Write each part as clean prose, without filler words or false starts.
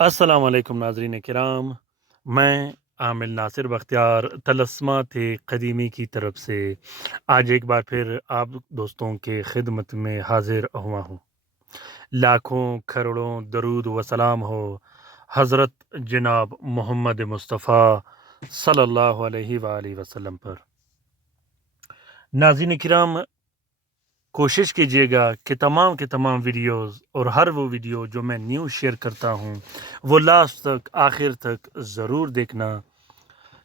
अस्सलाम वालेकुम नाज़रीन किराम। मैं आमिल नासिर बख्तियार तलस्मात क़दीमी की तरफ से आज एक बार फिर आप दोस्तों के खिदमत में हाजिर हुआ हूँ। लाखों करोड़ों दरूद व सलाम हो हज़रत जनाब मोहम्मद मुस्तफ़ा सल्लल्लाहु अलैहि वालैहि वसल्लम पर। नाज़रीन किराम, कोशिश कीजिएगा कि तमाम के तमाम वीडियोस और हर वो वीडियो जो मैं न्यूज़ शेयर करता हूँ वो लास्ट तक आखिर तक ज़रूर देखना।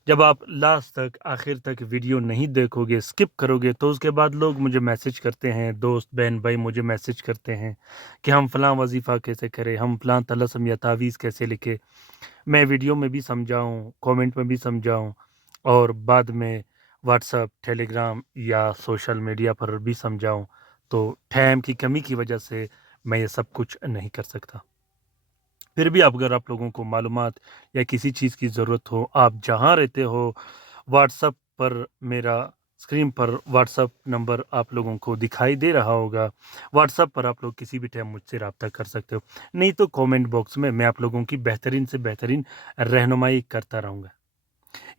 जब आप लास्ट तक आखिर तक वीडियो नहीं देखोगे, स्किप करोगे, तो उसके बाद लोग मुझे मैसेज करते हैं, दोस्त बहन भाई मुझे मैसेज करते हैं कि हम फ़लाँ वजीफ़ा कैसे करें, हम फ़लाँ तलस्म या तावीज़ कैसे लिखें। मैं वीडियो में भी समझाऊँ, कमेंट में भी समझाऊँ और बाद में व्हाट्सएप, टेलीग्राम या सोशल मीडिया पर भी समझाऊँ, तो टाइम की कमी की वजह से मैं ये सब कुछ नहीं कर सकता। फिर भी अगर आप लोगों को मालूमात या किसी चीज़ की ज़रूरत हो, आप जहाँ रहते हो, व्हाट्सएप पर मेरा स्क्रीन पर व्हाट्सएप नंबर आप लोगों को दिखाई दे रहा होगा। व्हाट्सएप पर आप लोग किसी भी टाइम मुझसे राब्ता कर सकते हो। नहीं तो कमेंट बॉक्स में मैं आप लोगों की बेहतरीन से बेहतरीन रहनुमाई करता रहूँगा।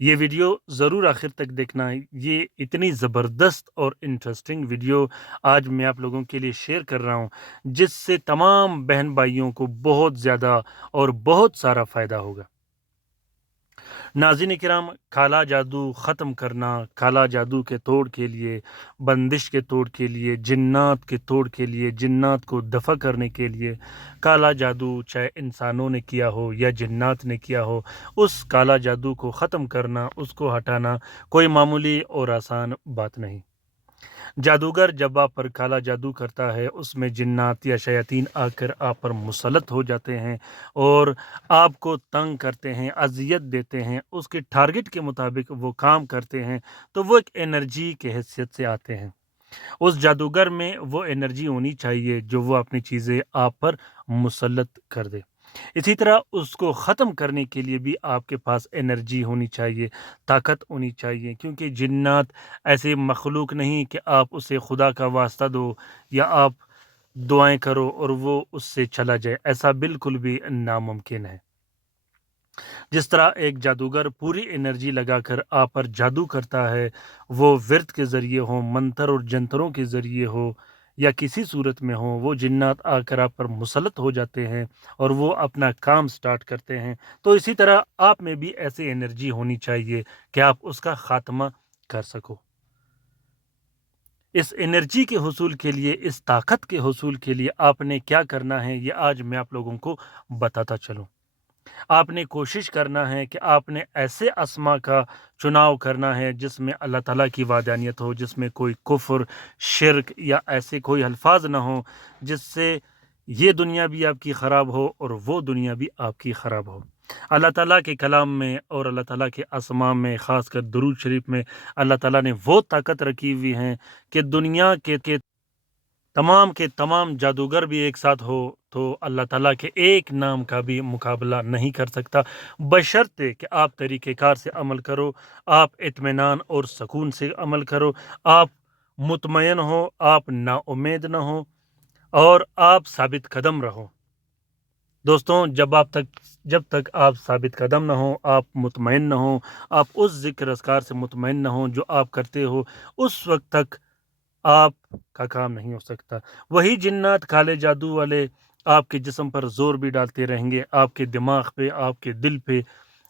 ये वीडियो ज़रूर आखिर तक देखना। ये इतनी ज़बरदस्त और इंटरेस्टिंग वीडियो आज मैं आप लोगों के लिए शेयर कर रहा हूँ, जिससे तमाम बहन भाइयों को बहुत ज़्यादा और बहुत सारा फ़ायदा होगा। नाज़रीन किराम, काला जादू ख़त्म करना, काला जादू के तोड़ के लिए, बंदिश के तोड़ के लिए, जिन्नात के तोड़ के लिए, जिन्नात को दफ़ा करने के लिए, काला जादू चाहे इंसानों ने किया हो या जिन्नात ने किया हो, उस काला जादू को ख़त्म करना, उसको हटाना कोई मामूली और आसान बात नहीं। जादूगर जब आप पर काला जादू करता है, उसमें जिन्नात या शयातीन आकर आप पर मुसल्लत हो जाते हैं और आपको तंग करते हैं, अज़ियत देते हैं, उसके टारगेट के मुताबिक वो काम करते हैं, तो वो एक एनर्जी की हैसियत से आते हैं। उस जादूगर में वो एनर्जी होनी चाहिए जो वो अपनी चीज़ें आप पर मुसल्लत कर दे। इसी तरह उसको ख़त्म करने के लिए भी आपके पास एनर्जी होनी चाहिए, ताकत होनी चाहिए, क्योंकि जिन्नात ऐसे मखलूक नहीं कि आप उसे खुदा का वास्ता दो या आप दुआएँ करो और वो उससे चला जाए, ऐसा बिल्कुल भी नामुमकिन है। जिस तरह एक जादूगर पूरी एनर्जी लगाकर आप पर जादू करता है, वो विर्त के ज़रिए हो, मंत्र और जंतरों के ज़रिए हो या किसी सूरत में हो, वो जिन्नात आकर आप पर मुसल्लत हो जाते हैं और वो अपना काम स्टार्ट करते हैं। तो इसी तरह आप में भी ऐसी एनर्जी होनी चाहिए कि आप उसका ख़ात्मा कर सको। इस एनर्जी के हुसूल के लिए, इस ताकत के हुसूल के लिए आपने क्या करना है, ये आज मैं आप लोगों को बताता चलूँ। आपने कोशिश करना है कि आपने ऐसे अस्मा का चुनाव करना है जिसमें अल्लाह ताला की वाहदानियत हो, जिसमें कोई कुफ्र, शिर्क या ऐसे कोई अल्फाज ना हो जिससे ये दुनिया भी आपकी ख़राब हो और वो दुनिया भी आपकी ख़राब हो। अल्लाह ताला के कलाम में और अल्लाह ताला के अस्मा में, ख़ासकर दुरूद शरीफ में अल्लाह ताला ने वो ताकत रखी हुई है कि दुनिया के के तमाम जादूगर भी एक साथ हो तो अल्लाह ताला के एक नाम का भी मुकाबला नहीं कर सकता, बशर्ते कि आप तरीक़ेकार से अमल करो, आप इत्मीनान और सुकून से अमल करो, आप मुतमय्यन हो, आप नाउम्मीद ना हो और आप साबित कदम रहो। दोस्तों, जब तक आप साबित कदम ना हो, आप मुतमईन ना हो, आप उस ज़िक्र अस्कार से मुतमईन ना हो जो आप करते हो, उस वक़्त तक आपका काम नहीं हो सकता। वही जिन्नात काले जादू वाले आपके जिस्म पर ज़ोर भी डालते रहेंगे, आपके दिमाग पे, आपके दिल पे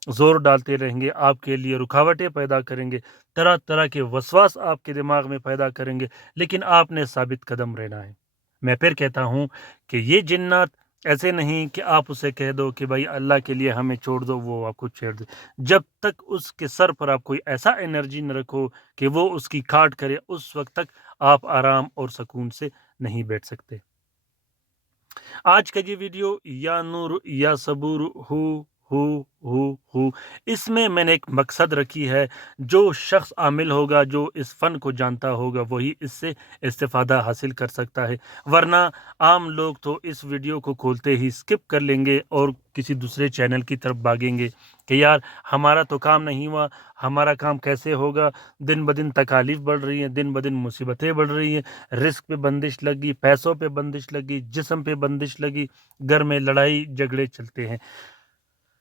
ज़ोर डालते रहेंगे, आपके लिए रुकावटें पैदा करेंगे, तरह-तरह के वसवास आपके दिमाग में पैदा करेंगे, लेकिन आपने साबित कदम रहना है। मैं फिर कहता हूँ कि ये जिन्नात ऐसे नहीं कि आप उसे कह दो कि भाई अल्लाह के लिए हमें छोड़ दो, वो आपको छेड़ दे। जब तक उसके सर पर आप कोई ऐसा एनर्जी न रखो कि वो उसकी काट करे, उस वक़्त तक आप आराम और सुकून से नहीं बैठ सकते। आज का ये वीडियो या नूर या सबूर हु। इसमें मैंने एक मकसद रखी है, जो शख्स आमिल होगा, जो इस फ़न को जानता होगा, वही इससे इस्तिफ़ादा हासिल कर सकता है, वरना आम लोग तो इस वीडियो को खोलते ही स्किप कर लेंगे और किसी दूसरे चैनल की तरफ भागेंगे कि यार हमारा तो काम नहीं हुआ, हमारा काम कैसे होगा, दिन ब दिन तकालीफ बढ़ रही हैं, दिन ब दिन मुसीबतें बढ़ रही हैं, रिस्क पे बंदिश लगी, पैसों पे बंदिश लगी, जिस्म पे बंदिश लगी, घर में लड़ाई झगड़े चलते हैं।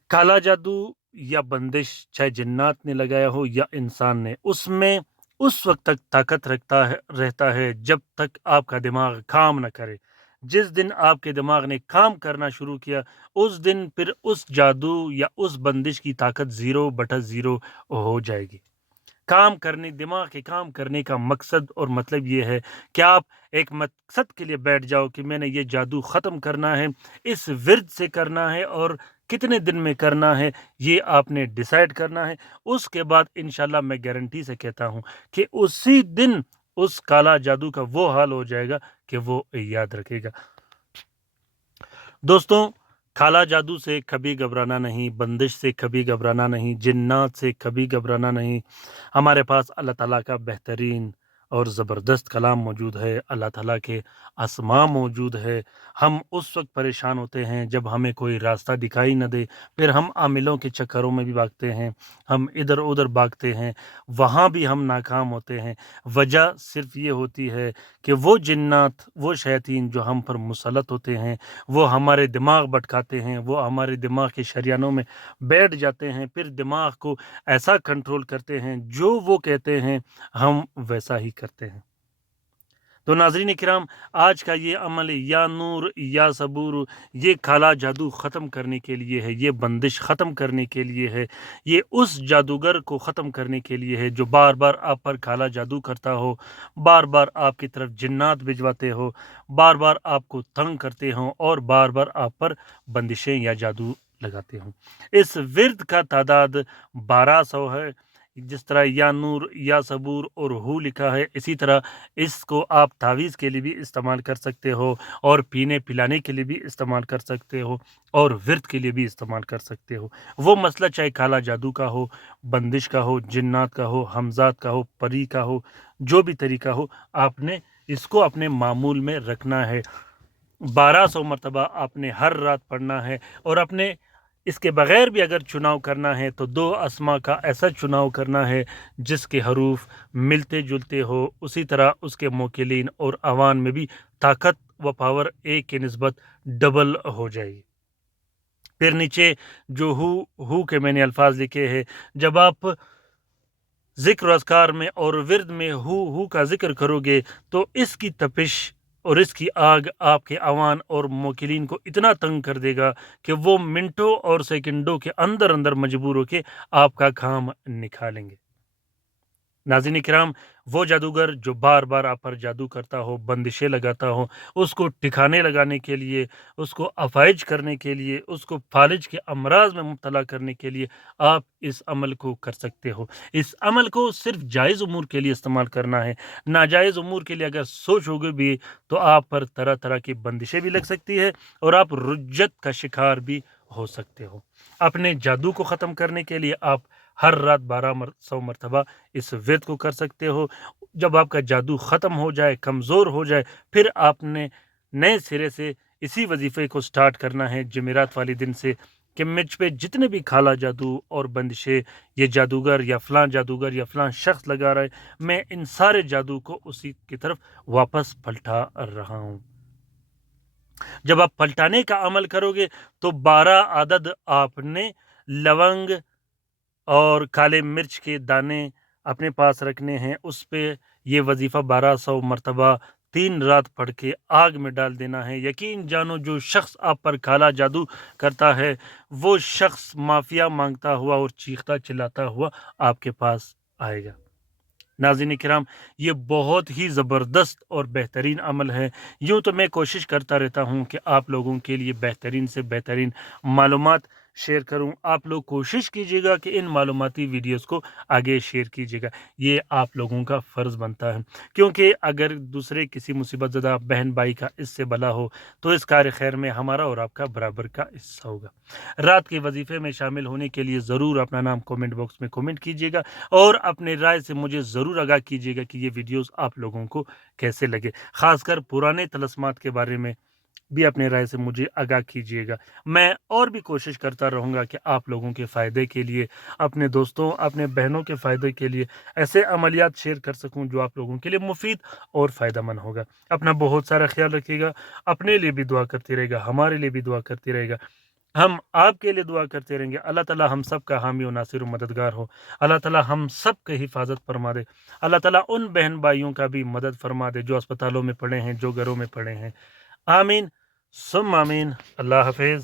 काला जादू या बंदिश चाहे जिन्नात ने लगाया हो या इंसान ने, उसमें उस वक्त तक ताकत रहता है जब तक आपका दिमाग काम ना करे। जिस दिन आपके दिमाग ने काम करना शुरू किया, उस दिन फिर उस जादू या उस बंदिश की ताकत 0/0 हो जाएगी। दिमाग के काम करने का मकसद और मतलब ये है कि आप एक मकसद के लिए बैठ जाओ कि मैंने ये जादू ख़त्म करना है, इस विर्द से करना है और कितने दिन में करना है, ये आपने डिसाइड करना है। उसके बाद इंशाल्लाह मैं गारंटी से कहता हूँ कि उसी दिन उस काला जादू का वो हाल हो जाएगा कि वो याद रखेगा। दोस्तों, काला जादू से कभी घबराना नहीं, बंदिश से कभी घबराना नहीं, जिन्नात से कभी घबराना नहीं। हमारे पास अल्लाह ताला का बेहतरीन और ज़बरदस्त कलाम मौजूद है, अल्लाह ताला के अस्मा मौजूद है। हम उस वक्त परेशान होते हैं जब हमें कोई रास्ता दिखाई न दे, फिर हम आमिलों के चक्करों में भी भागते हैं, हम इधर उधर भागते हैं, वहाँ भी हम नाकाम होते हैं। वजह सिर्फ ये होती है कि वो जिन्नात, वो शैतान जो हम पर मुसल्लत होते हैं, वो हमारे दिमाग भटकाते हैं, वो हमारे दिमाग के शरियानों में बैठ जाते हैं, फिर दिमाग को ऐसा कंट्रोल करते हैं, जो वो कहते हैं हम वैसा ही करते हैं। तो नाज़रीन किराम, आज का ये अमल या नूर या सबूर, ये काला जादू ख़त्म करने के लिए है, ये बंदिश ख़त्म करने के लिए है, ये उस जादूगर को ख़त्म करने के लिए है जो बार बार आप पर काला जादू करता हो, बार बार आपकी तरफ जिन्नात भिजवाते हो, बार बार आपको तंग करते हों और बार बार आप पर बंदिशें या जादू लगाते हों। इस विर्द का तादाद 1200 है। जिस तरह या नूर या सबूर और हु लिखा है, इसी तरह इसको आप तावीज़ के लिए भी इस्तेमाल कर सकते हो और पीने पिलाने के लिए भी इस्तेमाल कर सकते हो और विर्द के लिए भी इस्तेमाल कर सकते हो। वो मसला चाहे काला जादू का हो, बंदिश का हो, जिन्नात का हो, हमज़ात का हो, परी का हो, जो भी तरीका हो, आपने इसको अपने मामूल में रखना है। 1200 मरतबा आपने हर रात पढ़ना है और अपने इसके बगैर भी अगर चुनाव करना है तो 2 अस्मा का ऐसा चुनाव करना है जिसके हरूफ मिलते जुलते हो, उसी तरह उसके मोकिलीन और अवान में भी ताकत व पावर एक की निस्बत डबल हो जाएगी। फिर नीचे जो हु के मैंने अल्फाज लिखे हैं, जब आप ज़िक्र अज़कार में और विर्द में हु का ज़िक्र करोगे तो इसकी तपिश और इसकी आग आपके अवान और मोकिलीन को इतना तंग कर देगा कि वो मिनटों और सेकंडों के अंदर अंदर मजबूर होकर आपका काम निकालेंगे। नाज़रीन किराम, वो जादूगर जो बार बार आप पर जादू करता हो, बंदिशें लगाता हो, उसको ठिकाने लगाने के लिए, उसको अफाइज करने के लिए, उसको फालिज के अमराज में मुब्तला करने के लिए आप इस अमल को कर सकते हो। इस अमल को सिर्फ जायज़ उमूर के लिए इस्तेमाल करना है। नाजायज़ उमूर के लिए अगर सोचोगे भी तो आप पर तरह तरह की बंदिशें भी लग सकती है और आप रुज्जत का शिकार भी हो सकते हो। अपने जादू को ख़त्म करने के लिए आप हर रात 1200 मरतबा इस विर्द को कर सकते हो। जब आपका जादू ख़त्म हो जाए, कमज़ोर हो जाए, फिर आपने नए सिरे से इसी वजीफ़े को स्टार्ट करना है जुमेरात वाले दिन से कि मुझ पे जितने भी काला जादू और बंदिशें ये जादूगर या फ़लाँ शख्स लगा रहा है, मैं इन सारे जादू को उसी की तरफ वापस पलटा रहा हूँ। जब आप पलटाने का अमल करोगे तो 12 अदद आपने लवंग और काले मिर्च के दाने अपने पास रखने हैं। उस पे ये वजीफ़ा 1200 मरतबा 3 रात पढ़ के आग में डाल देना है। यकीन जानो, जो शख्स आप पर काला जादू करता है, वो शख्स माफ़िया मांगता हुआ और चीखता चिल्लाता हुआ आपके पास आएगा। नाज़रीन किराम, ये बहुत ही ज़बरदस्त और बेहतरीन अमल है। यूँ तो मैं कोशिश करता रहता हूँ कि आप लोगों के लिए बेहतरीन से बेहतरीन मालूमात शेयर करूं, आप लोग कोशिश कीजिएगा कि इन मालूमाती वीडियोस को आगे शेयर कीजिएगा। ये आप लोगों का फ़र्ज़ बनता है, क्योंकि अगर दूसरे किसी मुसीबत ज़दा बहन भाई का इससे भला हो तो इस कार्य खैर में हमारा और आपका बराबर का हिस्सा होगा। रात के वजीफ़े में शामिल होने के लिए ज़रूर अपना नाम कमेंट बॉक्स में कमेंट कीजिएगा और अपने राय से मुझे ज़रूर आगाह कीजिएगा कि ये वीडियोस आप लोगों को कैसे लगे। ख़ासकर पुराने तलस्मात के बारे में भी अपने राय से मुझे आगाह कीजिएगा। मैं और भी कोशिश करता रहूँगा कि आप लोगों के फ़ायदे के लिए, अपने दोस्तों, अपने बहनों के फ़ायदे के लिए ऐसे अमलियात शेयर कर सकूँ जो आप लोगों के लिए मुफ़ीद और फ़ायदेमंद होगा। अपना बहुत सारा ख़्याल रखिएगा, अपने लिए भी दुआ करते रहिएगा, हमारे लिए भी दुआ करते रहेगा। हम आपके लिए दुआ करते रहेंगे। अल्लाह ताला हम सब का हामी और नासिर और मददगार हो। अल्लाह ताला हम सब की हिफाज़त फरमा दे। अल्लाह ताला उन बहन भाइयों का भी मदद फरमा दे जो अस्पतालों में पड़े हैं, जो घरों में पड़े हैं। आमीन सुम्मा आमीन। अल्लाह हाफ़िज़।